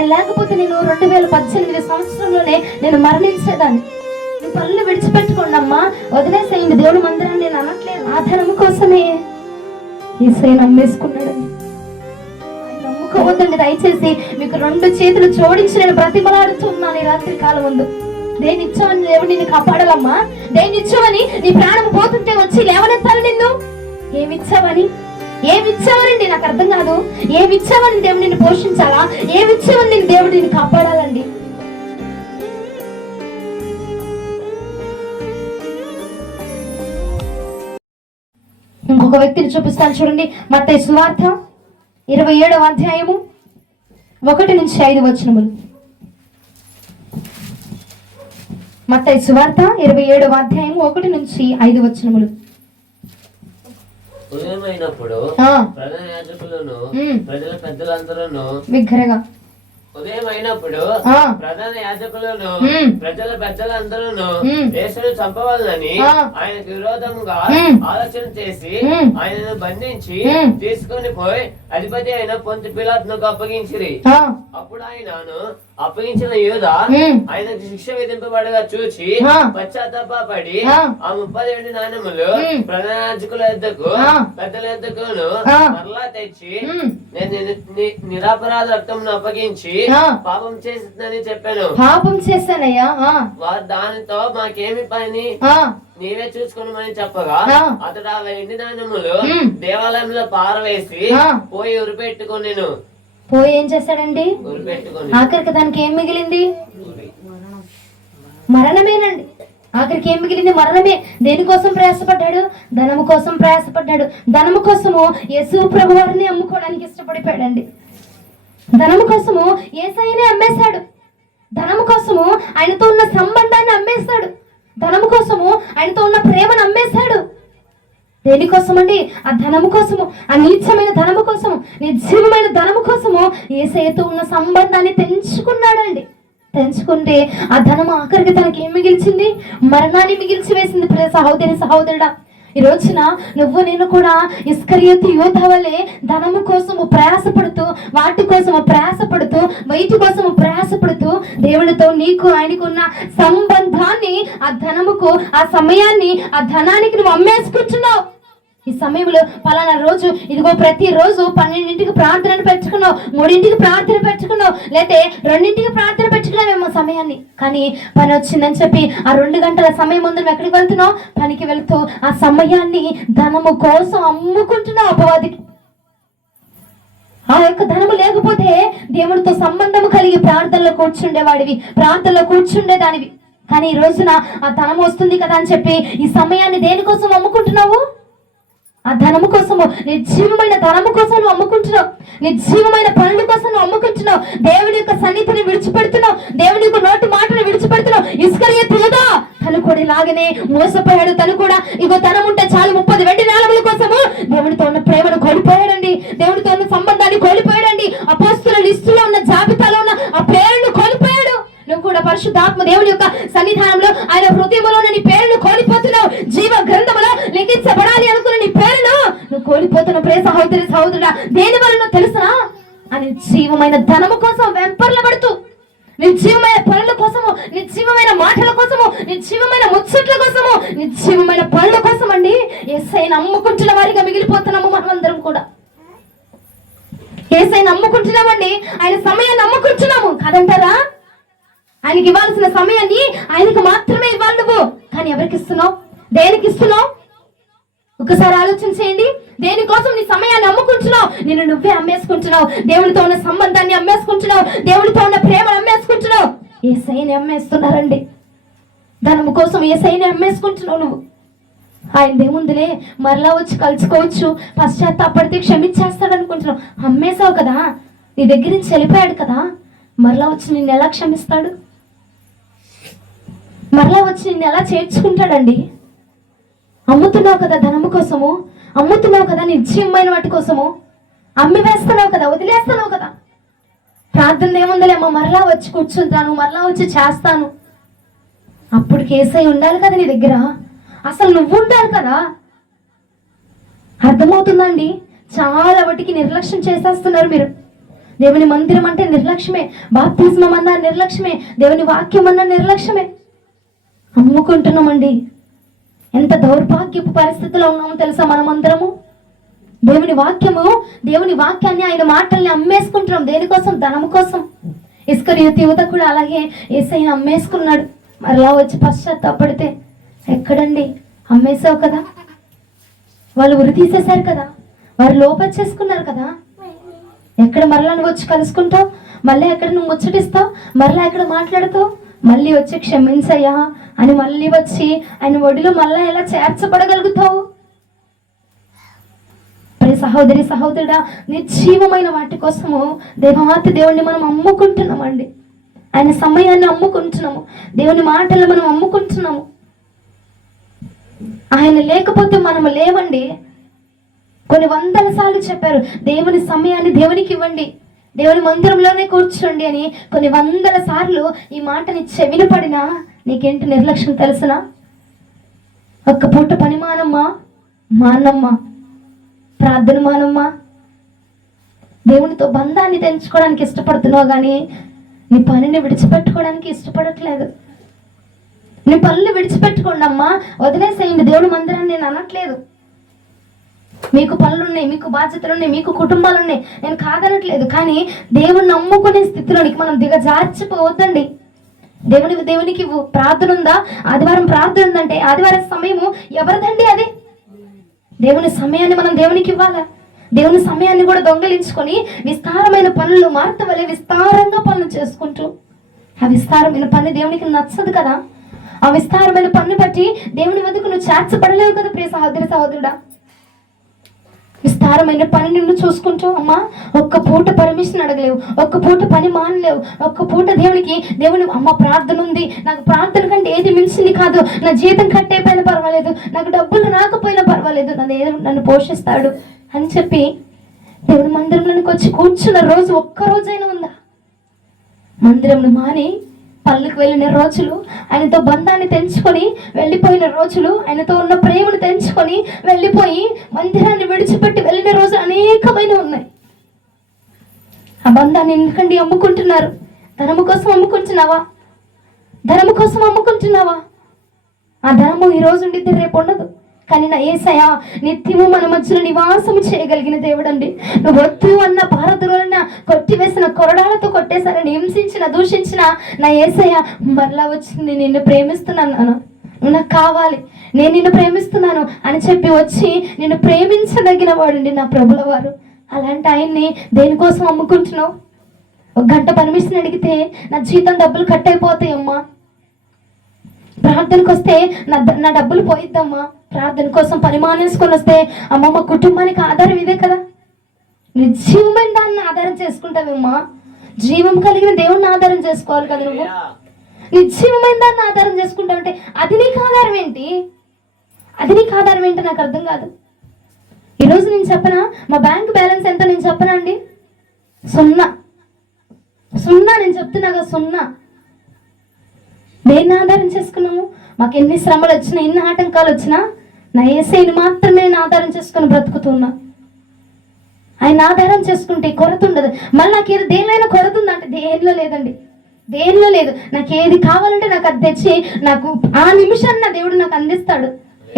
ఆయన లేకపోతే నేను రెండు వేల పద్దెనిమిది సంవత్సరంలోనే నేను మరణించేదాన్ని. నీ పనులు విడిచిపెట్టుకోండి అమ్మా. వదిలేసేయండి. దేవుడు మందిరాన్ని నేను అనట్లేదు. ఆధారం కోసమే ఈసై నమ్మేసుకున్నాడు. నమ్ముకోవద్దండి. దయచేసి మీకు రెండు చేతులు జోడించి నేను బ్రతిమలాడుతున్నాను ఈ రాత్రి కాలం ముందు. దేని ఇచ్చావని దేవుడు నిన్ను కాపాడాలమ్మా? దేని ఇచ్చావని నీ ప్రాణం పోతుంటే వచ్చి లేవనెత్తాలి నిన్ను? ఏమిచ్చావని ఏమిచ్చావనండి నాకు అర్థం కాదు? ఏమిచ్చావని దేవుడు నిన్ను పోషించాలా? ఏమిచ్చావని నేను దేవుడు నిన్ను కాపాడాలండి? ఇంకొక వ్యక్తిని చూపిస్తాను చూడండి. మత్తయి సువార్త ఇరవై ఏడవ అధ్యాయము ఒకటి నుంచి ఐదు వచనములు. మత్తయి సువార్త ఇరవై ఏడవ అధ్యాయము ఒకటి నుంచి ఐదు వచనములు. ఉదయమైనప్పుడు ప్రధాన యాజకులను ప్రజల పెద్దలందరూ బిగ్గరగా. ఉదయం అయినప్పుడు ప్రధాన యాజకులను ఉమ్. ప్రజల పెద్దలందరూ ఉమ్. యేసును చంపవాలని ఆ. ఆయనకు విరోధంగా. ఆలోచన చేసి. ఆయనను బంధించి. తీసుకొని పోయి అధిపతి అయిన పొంతి పిలాత్నకు అప్పగించిరి అప్పుడు ఆయనను అప్పగించిన యూద ఉమ్, ఆయనకు శిక్ష విధింపబడగా చూచి. పశ్చాత్తాపడి ఆ. ముప్పై రెండు నాణ్యములు ఉమ్. ప్రధానార్జకుల ఎద్దకు. పెద్దల ఎద్దకును. మరలా తెచ్చి నిరపరాధ రక్తంను అప్పగించి. పాపం చేసిందని చెప్పాను. పాపం చేశానయ్యా దానితో మాకేమి పని? ఆ, నీవే చూసుకోమని చెప్పగా. అతడు ఆ వెండి నాణ్యములు. దేవాలయంలో పారవేసి. పోయి ఉరిపెట్టుకొనెను. పోయి ఏం చేశాడండి ఉరిపెట్టుకొని ఆఖరికి దానికి ఏం మిగిలింది? మరణమేనండి. ఆఖరికి ఏం మిగిలింది? మరణమే. దేనికోసం ప్రయాసపడ్డాడు? ధనము కోసం ప్రయాసపడ్డాడు. ధనము కోసము యేసు ప్రభు వారిని అమ్ముకోవడానికి ఇష్టపడిపోయాడండి. ధనము కోసము ఏసైనే అమ్మేశాడు. ధనము కోసము ఆయనతో ఉన్న సంబంధాన్ని అమ్మేశాడు. ధనము కోసము ఆయనతో ఉన్న ప్రేమను అమ్మేశాడు. దేనికోసమండి ఆ ధనము కోసము ఆ నీచమైన ధనము కోసము నిర్జీవమైన ధనము కోసము ఏసైతో ఉన్న సంబంధాన్ని తెంచుకున్నాడండి. తెంచుకుంటే ఆ ధనము ఆఖరికి తనకి ఏం మిగిల్చింది? మరణాన్ని మిగిల్చి వేసింది ప్రియ సహోదరి సహోదరుడా. ఈ రోజున నువ్వు నేను కూడా ఇస్కరియోతు యోధ వలె ధనము కోసము ప్రయాసపడుతూ వాటి కోసము ప్రయాసపడుతూ వైటి కోసము ప్రయాసపడుతూ దేవునితో నీకు ఆయనకు ఉన్న సంబంధాన్ని ఆ ధనముకు ఆ సమయాన్ని ఆ ధనానికి నువ్వు అమ్మేసుకుంటున్నావు. ఈ సమయంలో పలానా రోజు ఇదిగో ప్రతి రోజు పన్నెండింటికి ప్రార్థన పెట్టుకున్నావు మూడింటికి ప్రార్థన పెట్టుకున్నావు లేతే రెండింటికి ప్రార్థన పెట్టుకున్నామేమో సమయాన్ని. కానీ పని వచ్చిందని చెప్పి ఆ రెండు గంటల సమయం ముందు నువ్వు ఎక్కడికి వెళ్తున్నావు? పనికి వెళ్తూ ఆ సమయాన్ని ధనము కోసం అమ్ముకుంటున్నావు అపవాదికి ఆ యొక్క ధనము లేకపోతే దేవుడితో సంబంధము కలిగి ప్రార్థనలో కూర్చుండేవాడివి ప్రార్థనలో కూర్చుండేదానివి. కానీ ఈ రోజున ఆ ధనం వస్తుంది కదా అని చెప్పి ఈ సమయాన్ని దేనికోసం అమ్ముకుంటున్నావు? ఆ ధనము కోసము నిర్జీవమైన ధనము కోసం నువ్వు అమ్ముకుంటున్నావు. నిర్జీవమైన పనుల కోసం నువ్వు అమ్ముకుంటున్నావు. దేవుని యొక్క సన్నిధిని విడిచిపెడుతున్నావు. దేవుని యొక్క నోటి మాటను విడిచిపెడుతున్నావు. ఇసుకరియ తీయదా తను కూడా ఇలాగనే మోసపోయాడు. తను కూడా ఇగో ధనం ఉంటే చాలు ముప్పది వెండి నాలుగుల కోసము దేవుడితో ఉన్న ప్రేమను కోల్పోయాడండి. దేవుడితో ఉన్న సంబంధాన్ని కోల్పోయాడండి. అపోస్తుల లిస్టులో ఉన్న జాబితాలో ఉన్న ఆ పేరును కోల్పోయాడు. నువ్వు కూడా పరిశుద్ధాత్మ దేవుని యొక్క సన్నిధానం ఆయన హృదయంలో నీ పేరును కోల్పోతున్నావు జీవ గ్రంథములో లిఖించబడాలి అనుకున్న నీ పేరును పోతున్న ప్రే సహోదరి సహోదరుడా దేని వలన తెలుసునా? అని జీవమైన ధనము కోసం వెంపర్లబడుతూ నిర్జీవమైన పనుల కోసము నిర్జీవమైన మాటల కోసము నిర్జీవమైన ముచ్చట్ల కోసము నిర్జీవమైన పనుల కోసం అండి ఎస్ఐ నమ్ముకుంటున్న వారిగా మిగిలిపోతున్నాము మనమందరం కూడా. ఏసై నమ్ముకుంటున్నామండి ఆయన సమయాన్ని నమ్ముకుంటున్నాము కాదంటారా? ఆయనకి ఇవ్వాల్సిన సమయాన్ని ఆయనకు మాత్రమే ఇవ్వాలి నువ్వు. కానీ ఎవరికి ఇస్తున్నావు? దేనికి ఇస్తున్నావు? ఒకసారి ఆలోచన చేయండి. దేనికోసం నీ సమయాన్ని అమ్ముకుంటున్నావు? నేను నువ్వే అమ్మేసుకుంటున్నావు. దేవుడితో ఉన్న సంబంధాన్ని అమ్మేసుకుంటున్నావు. దేవుడితో ఉన్న ప్రేమను అమ్మేసుకుంటున్నావు. ఏ సైని అమ్మేస్తున్నారండి. ధనము కోసం ఏ సైని అమ్మేసుకుంటున్నావు నువ్వు. ఆయన దేవుందిలే మరలా వచ్చి కలుసుకోవచ్చు. పశ్చాత్తాపడితే క్షమించేస్తాడు అనుకుంటున్నావు అమ్మేశావు కదా. నీ దగ్గర నుంచి వెళ్ళిపోయాడు కదా. మరలా వచ్చి నిన్ను ఎలా క్షమిస్తాడు? మరలా వచ్చి నిన్ను ఎలా చేర్చుకుంటాడండి? అమ్ముతున్నావు కదా ధనము కోసము? అమ్ముతున్నావు కదా నిశ్చయమైన వాటి కోసము? అమ్మి వేస్తున్నావు కదా వదిలేస్తున్నావు కదా? ప్రార్థన ఏముందలేమో మరలా వచ్చి కూర్చుంటాను మరలా వచ్చి చేస్తాను. అప్పుడు కేసై ఉండాలి కదా నీ దగ్గర? అసలు నువ్వు ఉండాలి కదా? అర్థమవుతుందండి? చాలా వాటికి నిర్లక్ష్యం చేసేస్తున్నారు మీరు. దేవుని మందిరం అంటే నిర్లక్ష్యమే. బాప్తిజమం అన్న నిర్లక్ష్యమే. దేవుని వాక్యం అన్న నిర్లక్ష్యమే. అమ్ముకుంటున్నామండి. ఎంత దౌర్భాగ్యపు పరిస్థితిలో ఉన్నామో తెలుసా మనమందరము? దేవుని వాక్యము దేవుని వాక్యాన్ని ఆయన మాటల్ని అమ్మేసుకుంటున్నాం. దేనికోసం? ధనము కోసం. ఇస్కరియోతు యువత కూడా అలాగే ఏసైన అమ్మేసుకున్నాడు. మరలా వచ్చి పశ్చాత్తాపడితే ఎక్కడండి? అమ్మేసావు కదా? వాళ్ళు ఉరి తీసేశారు కదా? వారు లోపచ్చేసుకున్నారు కదా? ఎక్కడ మరలా నువ్వు వచ్చి కలుసుకుంటావు? మళ్ళీ ఎక్కడ నువ్వు ముచ్చటిస్తావు? మరలా ఎక్కడ మాట్లాడుతావు? మళ్ళీ వచ్చి క్షమించయ్యా. అని మళ్ళీ వచ్చి ఆయన ఒడిలో మళ్ళా ఎలా చేర్చబడగలుగుతావు? ప్రియ సహోదరి సహోదరుడా నిర్జీవమైన వాటి కోసము దేవాతి దేవుణ్ణి మనం అమ్ముకుంటున్నామండి. ఆయన సమయాన్ని అమ్ముకుంటున్నాము. దేవుని మాటలు మనం అమ్ముకుంటున్నాము. ఆయన లేకపోతే మనం లేవండి. కొన్ని వందల సార్లు చెప్పారు దేవుని సమయాన్ని దేవునికి ఇవ్వండి. దేవుని మందిరంలోనే కూర్చోండి అని. కొన్ని వందల సార్లు ఈ మాటని చెవిన పడినా నీకేంటి నిర్లక్ష్యం తెలుసునా? ఒక్క పూట పని మానమ్మా మానమ్మా ప్రార్థన మానమ్మా. దేవునితో బంధాన్ని తెంచుకోవడానికి ఇష్టపడుతున్నావు కానీ నీ పనిని విడిచిపెట్టుకోవడానికి ఇష్టపడట్లేదు. నీ పనులు విడిచిపెట్టుకోండి అమ్మా వదిలేసేయండి దేవుడి మందిరాన్ని నేను అనట్లేదు. మీకు పనులు ఉన్నాయి మీకు బాధ్యతలు ఉన్నాయి మీకు కుటుంబాలు ఉన్నాయి నేను కాదనట్లేదు. కానీ దేవుణ్ణి నమ్ముకునే స్థితిలోనికి మనం దిగజార్చిపోవద్దండి. దేవుని దేవునికి ప్రార్థన ఉందా? ఆదివారం ప్రార్థన ఉందంటే ఆదివారం సమయము ఎవరిదండి అది? దేవుని సమయాన్ని మనం దేవునికి ఇవ్వాలా? దేవుని సమయాన్ని కూడా దొంగలించుకొని విస్తారమైన పనులు మార్త వలె విస్తారంగా పనులు చేసుకుంటూ ఆ విస్తారమైన పని దేవునికి నచ్చదు కదా? ఆ విస్తారమైన పన్ను బట్టి దేవుని వద్దకు నువ్వు చేర్చబడలేవు కదా ప్రియ సహోదరి సహోదరుడా? విస్తారమైన పని నిన్ను చూసుకుంటూ అమ్మా. ఒక్క పూట పర్మిషన్ అడగలేవు ఒక్క పూట పని మానలేవు ఒక్క పూట దేవునికి దేవుని అమ్మ ప్రార్థన ఉంది. నాకు ప్రార్థన కంటే ఏది మించింది కాదు. నా జీతం కట్టేపోయినా పర్వాలేదు. నాకు డబ్బులు రాకపోయినా పర్వాలేదు. నన్ను ఏదో నన్ను పోషిస్తాడు అని చెప్పి దేవుని మందిరంలోనికి వచ్చి కూర్చున్న రోజు ఒక్క రోజైనా ఉందా? మందిరంను మాని పళ్ళుకు వెళ్ళిన రోజులు ఆయనతో బంధాన్ని తెంచుకొని వెళ్ళిపోయిన రోజులు ఆయనతో ఉన్న ప్రేమను తెంచుకొని వెళ్ళిపోయి మందిరాన్ని విడిచిపెట్టి వెళ్ళిన రోజులు అనేకమైన ఉన్నాయి. ఆ బంధాన్ని ఎందుకండి అమ్ముకుంటున్నారు? ధనము కోసం అమ్ముకుంటున్నావా? ధనము కోసం అమ్ముకుంటున్నావా? ఆ ధనము ఈ రోజు ఉండిద్ది రేపు ఉండదు. కానీ నా ఏసయ నిత్యము మన మధ్యలో నివాసము చేయగలిగిన దేవుడండి. నువ్వు వద్దు అన్న భారతులన్న కొట్టివేసిన కొరడాలతో కొట్టేశారని హింసించిన దూషించిన నా ఏసయ మరలా వచ్చి నేను నిన్ను ప్రేమిస్తున్నాను నాన్న. నాకు కావాలి నేను నిన్ను ప్రేమిస్తున్నాను అని చెప్పి వచ్చి నిన్ను ప్రేమించదగిన వాడండి నా ప్రభుల వారు. అలాంటి ఆయన్ని దేనికోసం అమ్ముకుంటున్నావు? ఒక గంట పర్మిషన్ అడిగితే నా జీతం డబ్బులు కట్ అయిపోతాయమ్మా. ప్రార్థనకు వస్తే నా నా డబ్బులు పోయిద్దమ్మా. ప్రార్థన కోసం పని మానేసుకొని వస్తే అమ్మ మా కుటుంబానికి ఆధారం ఇదే కదా. నిర్జీవమైన దాన్ని ఆధారం చేసుకుంటావమ్మా? జీవం కలిగిన దేవుణ్ణి ఆధారం చేసుకోవాలి కదా నువ్వు? నిర్జీవమైన దాన్ని ఆధారం చేసుకుంటావంటే అది నీకు ఆధారం ఏంటి? అది నీకు ఆధారం ఏంటి నాకు అర్థం కాదు. ఈరోజు నేను చెప్పనా? మా బ్యాంక్ బ్యాలెన్స్ ఎంత నేను చెప్పనా అండి? సున్నా. సున్నా నేను చెప్తున్నా కదా సున్నా. దేన్ని ఆధారం చేసుకున్నాము మాకు ఎన్ని శ్రమలు వచ్చినా ఎన్ని ఆటంకాలు వచ్చినా నా ఏసైని మాత్రమే నేను ఆధారం చేసుకుని బ్రతుకుతున్నా. ఆయన ఆధారం చేసుకుంటే కొరత ఉండదు. మళ్ళీ నాకు ఏదో దేనిలో కొరత ఉందంటే దేనిలో లేదండి. దేనిలో లేదు. నాకు ఏది కావాలంటే నాకు అది తెచ్చి నాకు ఆ నిమిషాన్ని నా దేవుడు నాకు అందిస్తాడు.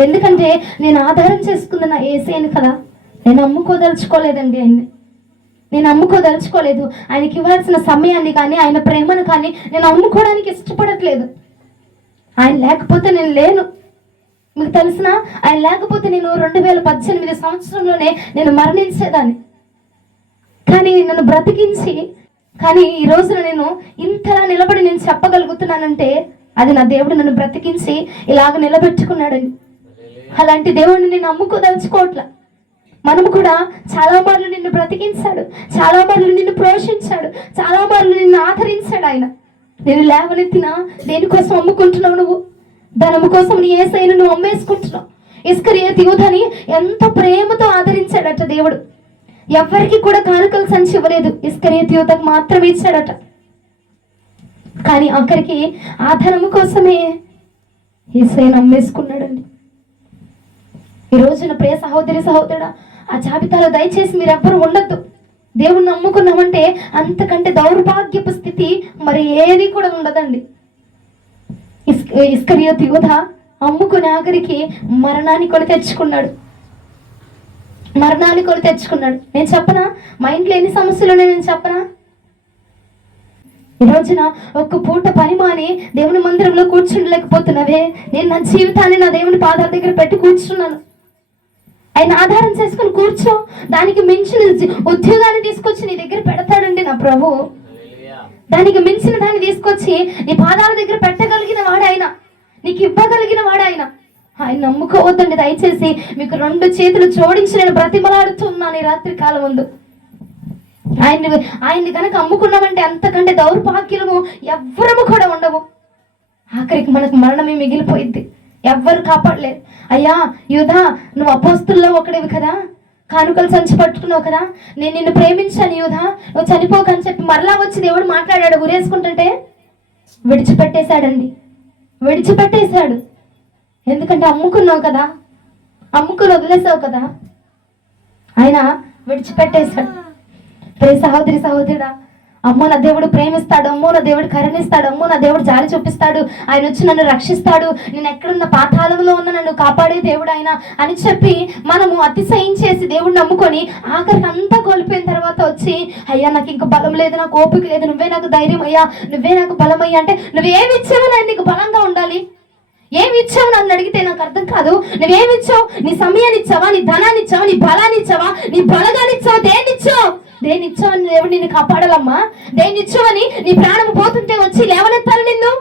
ఎందుకంటే నేను ఆధారం చేసుకుంది నా ఏసైని కదా. నేను అమ్ముకోదలుచుకోలేదండి ఆయన్ని. నేను అమ్ముకోదలుచుకోలేదు. ఆయనకి ఇవ్వాల్సిన సమయాన్ని కానీ ఆయన ప్రేమను కానీ నేను అమ్ముకోవడానికి ఇష్టపడట్లేదు. ఆయన లేకపోతే నేను లేను. మీకు తెలిసిన? ఆయన లేకపోతే నేను రెండు వేల పద్దెనిమిది సంవత్సరంలోనే నేను మరణించేదాన్ని. కానీ నన్ను బ్రతికించి కానీ ఈ రోజున నేను ఇంతలా నిలబడి నేను చెప్పగలుగుతున్నానంటే అది నా దేవుడు నన్ను బ్రతికించి ఇలాగ నిలబెట్టుకున్నాడని. అలాంటి దేవుడిని నేను అమ్ముకోదలుచుకోవట్లా మనము కూడా చాలా మార్లు నిన్ను బ్రతికించాడు చాలా మార్లు నిన్ను పోషించాడు చాలా మార్లు నిన్ను ఆదరించాడు ఆయన. నేను లేవనెత్తిన దేనికోసం అమ్ముకుంటున్నావు నువ్వు? ధనము కోసం నీ ఏసైను నువ్వు అమ్మేసుకుంటున్నావు. ఇస్కరియ యూధని ఎంత ప్రేమతో ఆదరించాడట దేవుడు. ఎవరికి కూడా కానుకలు సంచి ఇవ్వలేదు ఇస్కరియ యూతకు మాత్రమే ఇచ్చాడట. కానీ అక్కడికి ఆ ధనము కోసమే ఏసైను అమ్మేసుకున్నాడండి. ఈ రోజున ప్రియ సహోదరి సహోదరుడా ఆ జాబితాలో దయచేసి మీరు ఎవ్వరు ఉండొద్దు. దేవుణ్ణి నమ్ముకున్నామంటే అంతకంటే దౌర్భాగ్యపు స్థితి మరి ఏది కూడా ఉండదండి. ఇస్కరియో యూధ అమ్ముకుని ఆఖరికి మరణాన్ని కొని తెచ్చుకున్నాడు. మరణాన్ని కొని తెచ్చుకున్నాడు. నేను చెప్పనా? మా ఇంట్లో ఎన్ని సమస్యలు ఉన్నాయి నేను చెప్పనా? ఈ రోజున ఒక్క పూట పని మాని దేవుని మందిరంలో కూర్చుండలేకపోతున్నావే. నేను నా జీవితాన్ని నా దేవుని పాదాల దగ్గర పెట్టి కూర్చున్నాను. ఆయన ఆధారం చేసుకుని కూర్చో. దానికి మించిన ఉద్యోగాన్ని తీసుకొచ్చి నీ దగ్గర పెడతాడండి నా ప్రభు. దానికి మించిన దాన్ని తీసుకొచ్చి నీ పాదాల దగ్గర పెట్టగలిగిన వాడు ఆయన నీకు ఇవ్వగలిగిన వాడు ఆయన ఆయన నమ్ముకోవద్దండి దయచేసి. మీకు రెండు చేతులు జోడించి నేను బ్రతిమలాడుతున్నాను ఈ రాత్రి కాలం ముందు. ఆయన్ని ఆయన్ని కనుక అమ్ముకున్నామంటే అంతకంటే దౌర్భాగ్యము ఎవ్వరము కూడా ఉండము ఆఖరికి మనకు మరణమే మిగిలిపోయింది ఎవ్వరు కాపాడలేరు. అయ్యా యుధ నువ్వు అపోస్తుల్లో ఒకడివి కదా. కానుకలు సంచి పట్టుకున్నావు కదా? నేను నిన్ను ప్రేమించాను యూధా నువ్వు చనిపోకని చెప్పి మరలా వచ్చి దేవుడు మాట్లాడాడు గురేసుకుంటుంటే విడిచిపెట్టేశాడండి. విడిచిపెట్టేశాడు. ఎందుకంటే అమ్ముకున్నావు కదా? అమ్ముకుని వదిలేసావు కదా? ఆయన విడిచిపెట్టేశాడు. ప్రే సహోదరి సహోదరుడా అమ్మో నా దేవుడు ప్రేమిస్తాడు అమ్మో నా దేవుడు కరుణిస్తాడు అమ్మో నా దేవుడు జాలి చూపిస్తాడు ఆయన వచ్చి నన్ను రక్షిస్తాడు నేను ఎక్కడున్న పాతాళంలో ఉన్న నన్ను కాపాడే దేవుడు ఆయన అని చెప్పి మనము అతిశయించేసి దేవుడిని నమ్ముకొని ఆఖరికి అంతా కోల్పోయిన తర్వాత వచ్చి అయ్యా నాకు ఇంకా బలం లేదు నాకు ఓపిక లేదు నువ్వే నాకు ధైర్యం అయ్యా నువ్వే నాకు బలం అయ్యా అంటే నువ్వేమి ఇచ్చావు నేను నీకు బలంగా ఉండాలి? ఏమి ఇచ్చావు నన్ను అడిగితే నాకు అర్థం కాదు. నువ్వేమి ఇచ్చావు? నీ సమయాన్ని ఇచ్చావా? నీ ధనాన్ని ఇచ్చావా? నీ బలాన్ని ఇచ్చావా? నీ బలగాన్ని ఇచ్చావా? దేన్ని ఇచ్చావు? దేని ఇచ్చావని దేవుడు నిన్ను కాపాడాలమ్మా? దేని ఇచ్చావని నీ ప్రాణం పోతుంటే వచ్చి లేవనెత్తాను నిన్ను?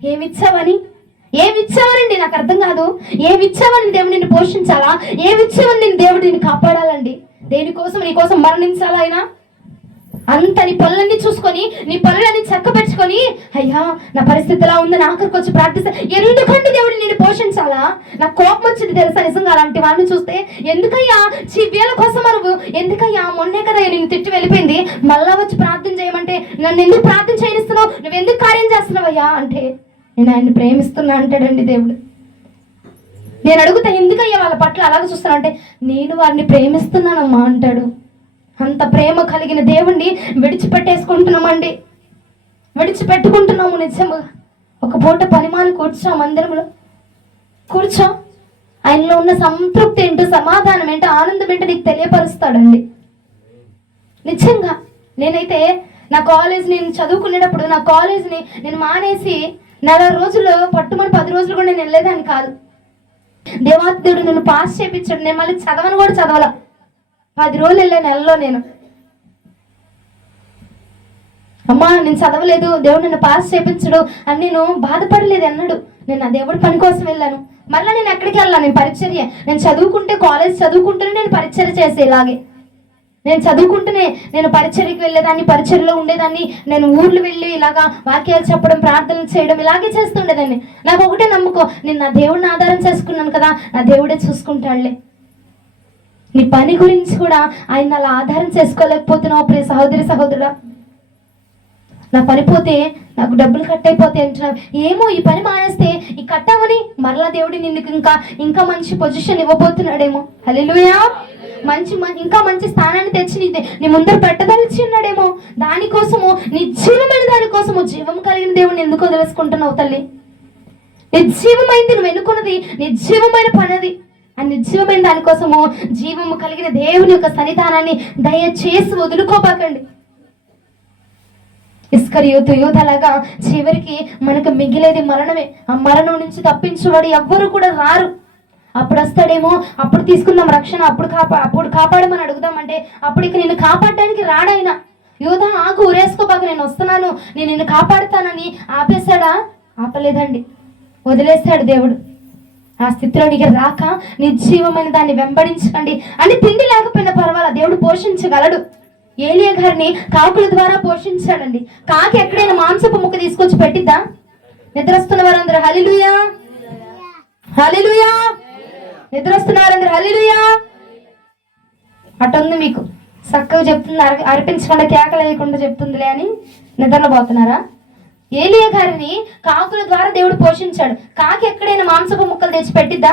ఏమి ఇచ్చావని ఏమి ఇచ్చావనండి నాకు అర్థం కాదు. ఏమి ఇచ్చావని దేవుడు నిన్ను పోషించాలా? ఏమి ఇచ్చావని నేను దేవుడు నిన్ను కాపాడాలండి? దేనికోసం? నీ కోసం మరణించాలా ఆయన? అంత నీ పనులన్నీ చూసుకొని నీ పనులన్నీ చక్కబెట్టుకొని అయ్యా నా పరిస్థితి ఎలా ఉందని ఆఖరికి వచ్చి ప్రార్థిస్తా. ఎందుకంటే దేవుడు నేను పోషించాలా? నాకు కోపం వచ్చింది తెలుసా నిజంగా అలాంటి వాళ్ళని చూస్తే. ఎందుకయ్యా? చీ వీళ్ళ కోసం మనకు ఎందుకయ్యా? మొన్నే కదా నేను తిట్టి వెళ్ళిపోయింది. మళ్ళా వచ్చి ప్రార్థన చేయమంటే నన్ను ఎందుకు ప్రార్థన చేయనిస్తున్నావు? నువ్వు ఎందుకు కార్యం చేస్తున్నావయ్యా? అంటే నేను ఆయన్ని ప్రేమిస్తున్నా అంటాడండి దేవుడు. నేను అడుగుతా ఎందుకయ్యా వాళ్ళ పట్ల అలాగ చూస్తాను అంటే నేను వారిని ప్రేమిస్తున్నానమ్మా అంటాడు. అంత ప్రేమ కలిగిన దేవుణ్ణి విడిచిపెట్టేసుకుంటున్నామండి. విడిచిపెట్టుకుంటున్నాము నిజంగా. ఒక పూట పనిమాని కూర్చో మందిరంలో కూర్చో. ఆయనలో ఉన్న సంతృప్తి ఏంటో సమాధానం ఏంటో ఆనందం ఏంటో నీకు తెలియపరుస్తాడండి. నిజంగా. నేనైతే నా కాలేజ్ నేను చదువుకునేటప్పుడు నా కాలేజ్ని నేను మానేసి నెల రోజులు పట్టుమని పది రోజులు కూడా నేను వెళ్ళేదాన్ని కాదు. దేవాతి దేవుడు నన్ను పాస్ చేయించాడు నేను మళ్ళీ చదవను కూడా చదవాల. పది రోజులు వెళ్ళే నెలలో నేను. అమ్మా నేను చదవలేదు. దేవుడు నన్ను పాస్ చేయించడు అని నేను బాధపడలేదు అన్నాడు నేను నా దేవుడి పని కోసం వెళ్ళాను. మళ్ళీ నేను ఎక్కడికి వెళ్ళాను నేను పరిచర్య. నేను చదువుకుంటే కాలేజ్ చదువుకుంటూనే నేను పరిచర్య చేసే ఇలాగే నేను చదువుకుంటూనే నేను పరిచర్యకి వెళ్ళేదాన్ని పరిచర్యలో ఉండేదాన్ని. నేను ఊర్లు వెళ్ళి ఇలాగా వాక్యాలు చెప్పడం ప్రార్థనలు చేయడం ఇలాగే చేస్తుండేదాన్ని నాకు ఒకటే నమ్మకం. నేను నా దేవుడిని ఆధారం చేసుకున్నాను కదా. నా దేవుడే చూసుకుంటాడులే. నీ పని గురించి కూడా ఆయన అలా ఆధారం చేసుకోలేకపోతున్నావు ప్రియ సహోదరి సహోదరుడా. నా పని పోతే నాకు డబ్బులు కట్ అయిపోతాయి అంటున్నావు. ఏమో ఈ పని మానేస్తే ఈ కట్టామని మరలా దేవుడు నిన్ను ఇంకా ఇంకా మంచి పొజిషన్ ఇవ్వబోతున్నాడేమో. హల్లెలూయా. మంచి ఇంకా మంచి స్థానాన్ని తెచ్చి నీ నీ ముందర పెట్టదలిచి ఉన్నాడేమో. దానికోసము నిజీవమైన దానికోసము జీవం కలిగిన దేవుడిని ఎందుకు వదిలేసుకుంటున్నావు తల్లి? నిజీవమైంది నువ్వు ఎన్నుకున్నది నిజీవమైన పని అది ఆ నిర్జీవమైన దానికోసము జీవము కలిగిన దేవుని యొక్క సన్నిధానాన్ని దయచేసి వదులుకోబాకండి. యూత్ యూతలాగా చివరికి మనకు మిగిలేది మరణమే. ఆ మరణం నుంచి తప్పించువాడు ఎవ్వరు కూడా రారు. అప్పుడు వస్తాడేమో అప్పుడు తీసుకుందాం రక్షణ అప్పుడు కాపా అప్పుడు కాపాడమని అడుగుదామంటే అప్పుడు ఇక నిన్ను కాపాడడానికి రాడైనా. యోధ ఆకు ఊరేసుకోబాక నేను వస్తున్నాను నేను నిన్ను కాపాడుతానని ఆపేశాడా? ఆపలేదండి. వదిలేశాడు దేవుడు. ఆ స్థితిలో నీకు రాక నిర్జీవమైన దాన్ని వెంబడించకండి. అని తిండి లేకపోయినా పర్వాలా దేవుడు పోషించగలడు. ఏలియా గారిని కాకుల ద్వారా పోషించాడండి. కాకి ఎక్కడైనా మాంసపు ముక్క తీసుకొచ్చి పెట్టిద్దా? నిద్రస్తున్న వారందరూ హలిలుయా హలిలుయా నిద్రస్తున్న వారందరూ హలిలుయా అటుంది మీకు. చక్కగా చెప్తుంది అర అర్పించకుండా కేకలు వేయకుండా చెప్తుందిలే అని నిద్రలో పోతున్నారా? ఏలియా గారిని కాకుల ద్వారా దేవుడు పోషించాడు. కాకి ఎక్కడైనా మాంసపు ముక్కలు తెచ్చి పెట్టిద్దా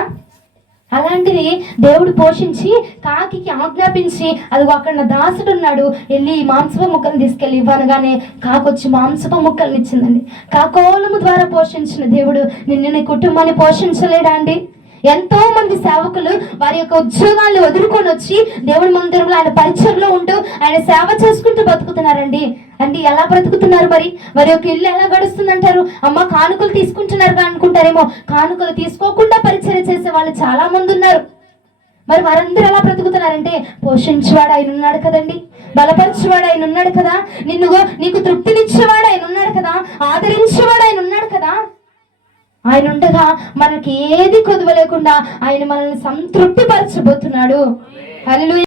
అలాంటిది దేవుడు పోషించి కాకి ఆజ్ఞాపించి అదిగో అక్కడ నా దాసుడు ఉన్నాడు వెళ్ళి ఈ మాంసపు ముక్కలు తీసుకెళ్ళి ఇవ్వనగానే కాకొచ్చి మాంసపు ముక్కల్ని ఇచ్చిందండి. కాకోలము ద్వారా పోషించిన దేవుడు నిన్ను నీ కుటుంబాన్ని పోషించలేడా అండి? ఎంతో మంది సేవకులు వారి యొక్క ఉద్యోగాన్ని వదులుకొని వచ్చి దేవుడి మందిరంలో ఆయన పరిచయంలో ఉంటూ ఆయన సేవ చేసుకుంటూ బతుకుతున్నారండి. అంటే ఎలా బ్రతుకుతున్నారు మరి? వారి యొక్క ఇల్లు ఎలా గడుస్తుందంటారు? అమ్మ కానుకలు తీసుకుంటున్నారు అనుకుంటారేమో. కానుకలు తీసుకోకుండా పరిచయం చేసే వాళ్ళు చాలా మంది ఉన్నారు. మరి వారందరూ ఎలా బ్రతుకుతున్నారంటే పోషించేవాడు ఆయన ఉన్నాడు కదండి. బలపరిచేవాడు ఆయన ఉన్నాడు కదా. నిన్ను నీకు తృప్తినిచ్చేవాడు ఆయన ఉన్నాడు కదా. ఆదరించేవాడు ఆయన ఉన్నాడు కదా. ఆయన ఉండగా మనకి ఏది కొదవ లేకుండా ఆయన మనల్ని సంతృప్తి పరచబోతున్నాడు హల్లెలూయా